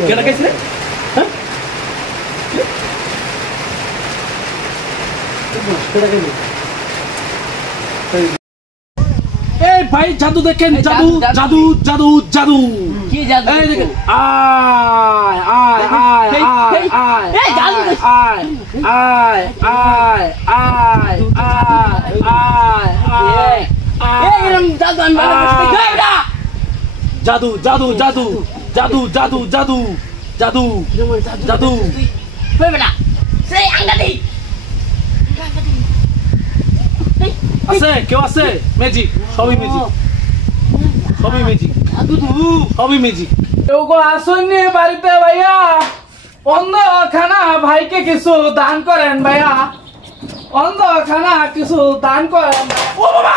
কেডা খাইছে রে হ্যাঁ কেডা খাইছে এই ভাই জাদু দেখেন জাদু জাদু জাদু জাদু কি জাদু এই দেখেন আয় আয় আয় আয় আয় এই জাদু আয় আয় আয় আয় আয় আয় এই এরকম জাদু আমি ভালো করতে গাই না জাদু জাদু জাদু জাদু জাদু জাদু জাদু জাদু কই বেটা সেই আঙ্গাদি আছে কেউ আছে ম্যাজিক সবই ম্যাজিক সবই ম্যাজিক জাদু তো সবই ম্যাজিক কেউ গো আসুননি বাড়িতে ভাইয়া অন্ধখানা ভাইকে কিছু দান করেন ভাইয়া অন্ধখানা কিছু দান করেন ও বাবা